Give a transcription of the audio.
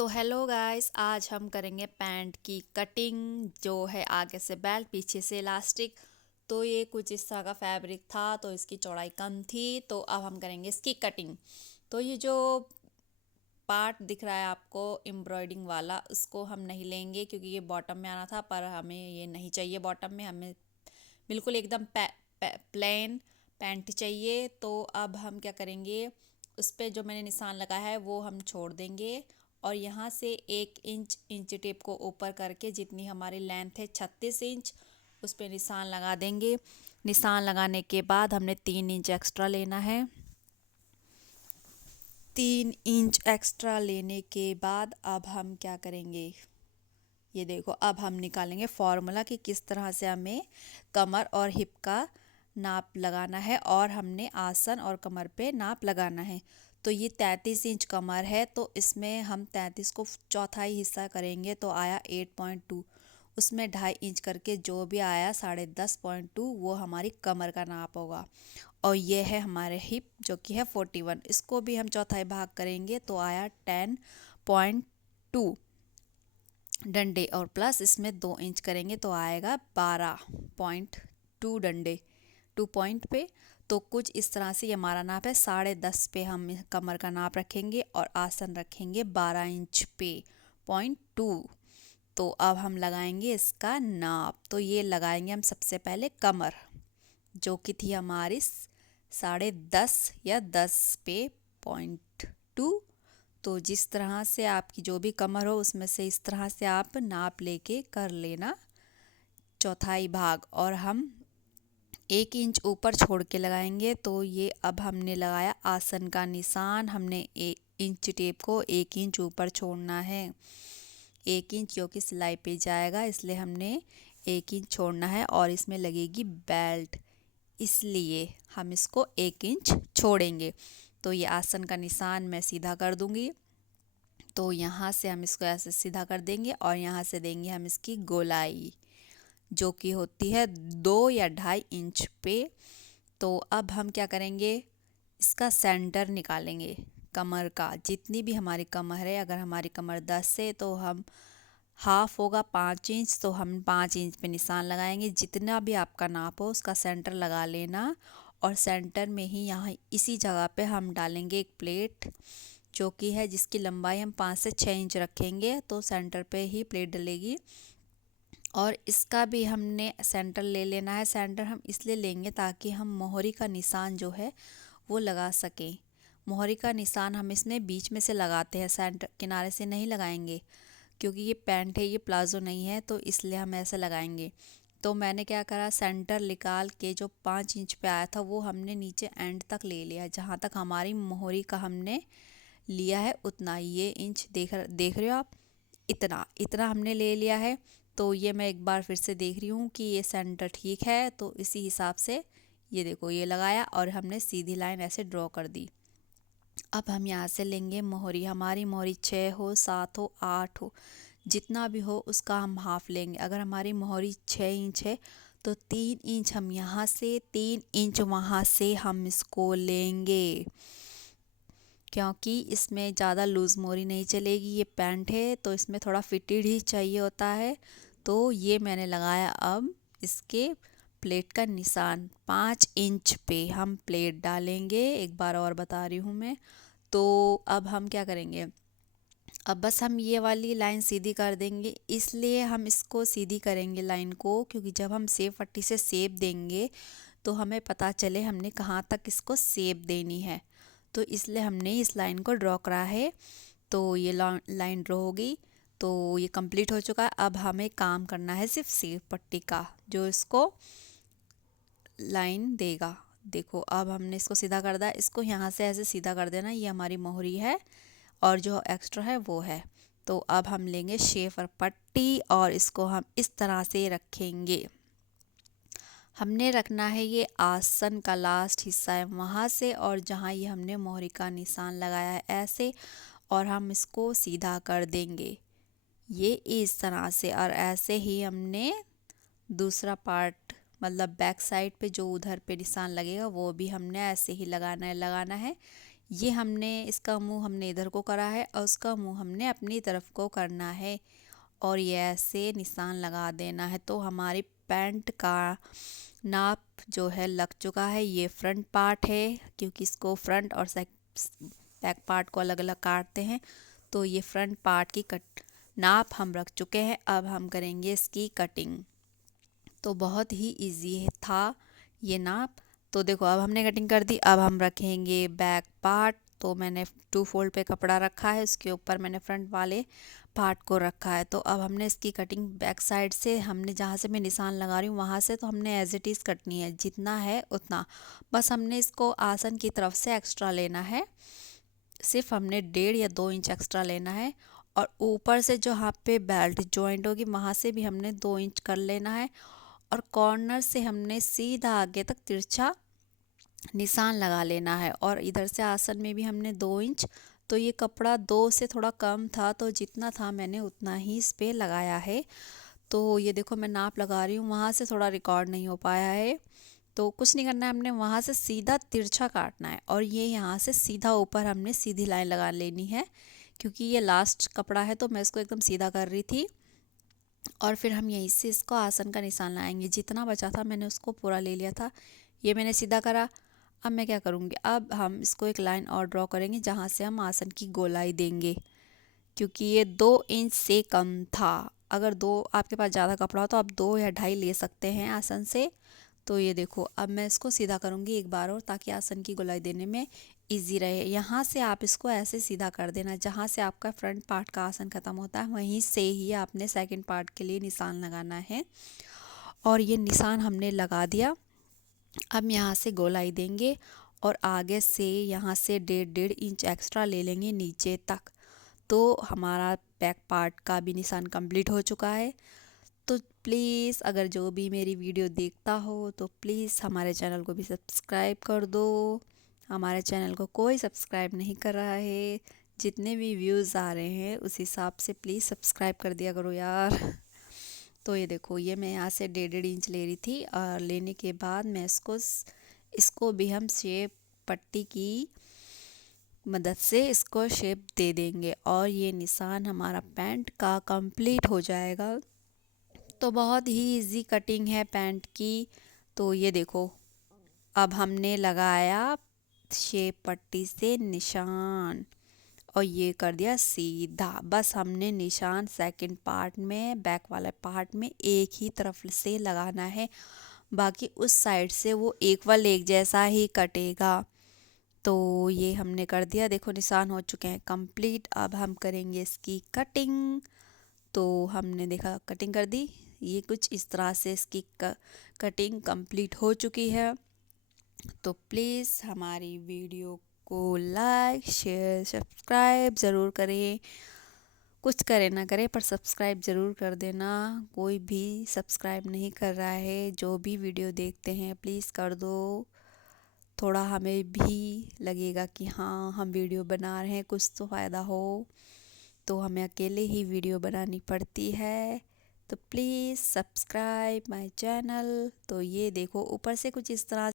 तो hello guys, आज हम करेंगे पैंट की कटिंग जो है आगे से बेल्ट पीछे से इलास्टिक। तो ये कुछ इस तरह का फैब्रिक था, तो इसकी चौड़ाई कम थी, तो अब हम करेंगे इसकी कटिंग। तो ये जो पार्ट दिख रहा है आपको एम्ब्रॉयडिंग वाला, उसको हम नहीं लेंगे क्योंकि ये बॉटम में आना था, पर हमें ये नहीं चाहिए। बॉटम में हमें बिल्कुल एकदम प्लेन पैंट चाहिए। तो अब हम क्या करेंगे, उस पर जो मैंने निशान लगाया है वो हम छोड़ देंगे और यहाँ से 1 इंच टेप को ऊपर करके जितनी हमारी लेंथ है 36 इंच, उस पर निशान लगा देंगे। निशान लगाने के बाद हमने 3 इंच एक्स्ट्रा लेना है। 3 इंच एक्स्ट्रा लेने के बाद अब हम क्या करेंगे, ये देखो, अब हम निकालेंगे फॉर्मूला कि किस तरह से हमें कमर और हिप का नाप लगाना है और हमने आसन और कमर पे नाप लगाना है। तो ये 33 इंच कमर है, तो इसमें हम 33 को चौथाई हिस्सा करेंगे तो आया 8.2। उसमें 2.5 इंच करके जो भी आया 10.5.2 वो हमारी कमर का नाप होगा। और ये है हमारे हिप जो कि है 41, इसको भी हम चौथाई भाग करेंगे तो आया 10.2 डंडे, और प्लस इसमें 2 इंच करेंगे तो आएगा 12.2 डंडे 2 पॉइंट पे। तो कुछ इस तरह से ये हमारा नाप है। 10.5 पे हम कमर का नाप रखेंगे और आसन रखेंगे 12 इंच पे 0.2। तो अब हम लगाएंगे इसका नाप। तो ये लगाएंगे हम सबसे पहले कमर, जो कि थी हमारी 10.5 या 10 पे 0.2। तो जिस तरह से आपकी जो भी कमर हो उसमें से इस तरह से आप नाप लेके कर लेना चौथाई भाग। और हम 1 इंच ऊपर छोड़ के लगाएंगे। तो ये अब हमने लगाया आसन का निशान। हमने 1 इंच टेप को 1 इंच ऊपर छोड़ना है। 1 इंच क्योंकि सिलाई पे जाएगा इसलिए हमने 1 इंच छोड़ना है, और इसमें लगेगी बेल्ट, इसलिए हम इसको 1 इंच छोड़ेंगे। तो ये आसन का निशान मैं सीधा कर दूंगी। तो यहाँ से हम इसको ऐसे सीधा कर देंगे और यहाँ से देंगे हम इसकी गोलाई, जो कि होती है 2 या 2.5 इंच पे। तो अब हम क्या करेंगे, इसका सेंटर निकालेंगे कमर का। जितनी भी हमारी कमर है, अगर हमारी कमर 10 है तो हम हाफ होगा 5 इंच, तो हम 5 इंच पे निशान लगाएंगे। जितना भी आपका नाप हो उसका सेंटर लगा लेना, और सेंटर में ही यहाँ इसी जगह पे हम डालेंगे एक प्लेट, जो कि है जिसकी लंबाई हम 5 से 6 इंच रखेंगे। तो सेंटर पे ही प्लेट डलेगी, और इसका भी हमने सेंटर ले लेना है। सेंटर हम इसलिए लेंगे ताकि हम मोहरी का निशान जो है वो लगा सकें। मोहरी का निशान हम इसमें बीच में से लगाते हैं, सेंटर किनारे से नहीं लगाएंगे, क्योंकि ये पैंट है, ये प्लाजो नहीं है, तो इसलिए हम ऐसे लगाएंगे। तो मैंने क्या करा, सेंटर निकाल के जो 5 इंच पे आया था वो हमने नीचे एंड तक ले लिया, जहाँ तक हमारी मोहरी का हमने लिया है उतना। ये इंच देख रहे हो आप, इतना इतना हमने ले लिया है। तो ये मैं एक बार फिर से देख रही हूँ कि ये सेंटर ठीक है, तो इसी हिसाब से ये देखो ये लगाया और हमने सीधी लाइन ऐसे ड्रॉ कर दी। अब हम यहाँ से लेंगे मोहरी। हमारी मोहरी 6 हो, 7 हो, 8 हो, जितना भी हो उसका हम हाफ लेंगे। अगर हमारी मोहरी 6 इंच है तो 3 इंच हम यहाँ से, 3 इंच वहाँ से हम इसको लेंगे, क्योंकि इसमें ज़्यादा लूज़ मोरी नहीं चलेगी। ये पैंट है तो इसमें थोड़ा फिटेड ही चाहिए होता है। तो ये मैंने लगाया अब इसके प्लेट का निशान। 5 इंच पे हम प्लेट डालेंगे, एक बार और बता रही हूँ मैं। तो अब हम क्या करेंगे, अब बस हम ये वाली लाइन सीधी कर देंगे। इसलिए हम इसको सीधी करेंगे लाइन को, क्योंकि जब हम सेब पट्टी से सेब देंगे तो हमें पता चले हमने कहाँ तक इसको सेब देनी है। तो इसलिए हमने इस लाइन को ड्रॉ करा है। तो ये लाइन ड्रॉ होगी, तो ये कंप्लीट हो चुका है। अब हमें काम करना है सिर्फ सेब पट्टी का, जो इसको लाइन देगा। देखो अब हमने इसको सीधा कर दिया। इसको यहाँ से ऐसे सीधा कर देना, ये हमारी मोहरी है और जो एक्स्ट्रा है वो है। तो अब हम लेंगे शेफर पट्टी और इसको हम इस तरह से रखेंगे। हमने रखना है ये आसन का लास्ट हिस्सा है वहाँ से, और जहाँ ये हमने मोहरी का निशान लगाया है ऐसे, और हम इसको सीधा कर देंगे ये इस तरह से। और ऐसे ही हमने दूसरा पार्ट, मतलब बैक साइड पे जो उधर पे निशान लगेगा वो भी हमने ऐसे ही लगाना है ये हमने इसका मुंह हमने इधर को करा है और उसका मुंह हमने अपनी तरफ को करना है और ये ऐसे निशान लगा देना है। तो हमारी पैंट का नाप जो है लग चुका है। ये फ्रंट पार्ट है, क्योंकि इसको फ्रंट और बैक पार्ट को अलग अलग काटते हैं। तो ये फ्रंट पार्ट की नाप हम रख चुके हैं। अब हम करेंगे इसकी कटिंग। तो बहुत ही इजी था ये नाप। तो देखो अब हमने कटिंग कर दी। अब हम रखेंगे बैक पार्ट। तो मैंने 2 फोल्ड पे कपड़ा रखा है, उसके ऊपर मैंने फ्रंट वाले पार्ट को रखा है। तो अब हमने इसकी कटिंग बैक साइड से, हमने जहाँ से मैं निशान लगा रही हूँ वहाँ से, तो हमने एज इट इज़ कटनी है, जितना है उतना। बस हमने इसको आसन की तरफ से एक्स्ट्रा लेना है, सिर्फ हमने 1.5 या 2 इंच एक्स्ट्रा लेना है। और ऊपर से जो यहाँ पे बेल्ट जॉइंट होगी वहाँ से भी हमने 2 इंच कर लेना है। और कॉर्नर से हमने सीधा आगे तक तिरछा निशान लगा लेना है। और इधर से आसन में भी हमने 2 इंच। तो ये कपड़ा 2 से थोड़ा कम था, तो जितना था मैंने उतना ही इस पे लगाया है। तो ये देखो मैं नाप लगा रही हूँ, वहाँ से थोड़ा रिकॉर्ड नहीं हो पाया है। तो कुछ नहीं करना है, हमने वहाँ से सीधा तिरछा काटना है और ये यहाँ से सीधा ऊपर हमने सीधी लाइन लगा लेनी है। क्योंकि ये लास्ट कपड़ा है तो मैं इसको एकदम सीधा कर रही थी। और फिर हम यहीं से इसको आसन का निशान लगाएंगे। जितना बचा था मैंने उसको पूरा ले लिया था। ये मैंने सीधा करा। अब मैं क्या करूँगी, अब हम इसको एक लाइन और ड्रॉ करेंगे जहाँ से हम आसन की गोलाई देंगे। क्योंकि ये 2 इंच से कम था। अगर दो आपके पास ज़्यादा कपड़ा हो तो आप 2 या 2.5 ले सकते हैं आसन से। तो ये देखो अब मैं इसको सीधा करूँगी एक बार और, ताकि आसन की गोलाई देने में इजी रहे। यहाँ से आप इसको ऐसे सीधा कर देना, जहाँ से आपका फ्रंट पार्ट का आसन ख़त्म होता है वहीं से ही आपने सेकंड पार्ट के लिए निशान लगाना है। और ये निशान हमने लगा दिया। अब यहाँ से गोलाई देंगे और आगे से यहाँ से 1.5 इंच एक्स्ट्रा ले लेंगे नीचे तक। तो हमारा बैक पार्ट का भी निशान कंप्लीट हो चुका है। तो प्लीज़ अगर जो भी मेरी वीडियो देखता हो तो प्लीज़ हमारे चैनल को भी सब्सक्राइब कर दो। हमारे चैनल को कोई सब्सक्राइब नहीं कर रहा है। जितने भी व्यूज़ आ रहे हैं उस हिसाब से प्लीज़ सब्सक्राइब कर दिया करो यार। तो ये देखो ये मैं यहाँ से 1.5 इंच ले रही थी और लेने के बाद मैं इसको भी हम शेप पट्टी की मदद से इसको शेप दे देंगे और ये निशान हमारा पैंट का कंप्लीट हो जाएगा। तो बहुत ही इजी कटिंग है पैंट की। तो ये देखो अब हमने लगाया शेप पट्टी से निशान और ये कर दिया सीधा। बस हमने निशान सेकंड पार्ट में, बैक वाले पार्ट में एक ही तरफ से लगाना है, बाकी उस साइड से वो इक्वल एक जैसा ही कटेगा। तो ये हमने कर दिया, देखो निशान हो चुके हैं कंप्लीट। अब हम करेंगे इसकी कटिंग। तो हमने देखा कटिंग कर दी। ये कुछ इस तरह से इसकी कटिंग कंप्लीट हो चुकी है। तो प्लीज़ हमारी वीडियो को लाइक शेयर सब्सक्राइब ज़रूर करें। कुछ करें ना करें पर सब्सक्राइब ज़रूर कर देना। कोई भी सब्सक्राइब नहीं कर रहा है, जो भी वीडियो देखते हैं प्लीज़ कर दो। थोड़ा हमें भी लगेगा कि हाँ हम वीडियो बना रहे हैं, कुछ तो फ़ायदा हो। तो हमें अकेले ही वीडियो बनानी पड़ती है। तो प्लीज़ सब्सक्राइब माय चैनल। तो ये देखो ऊपर से कुछ इस तरह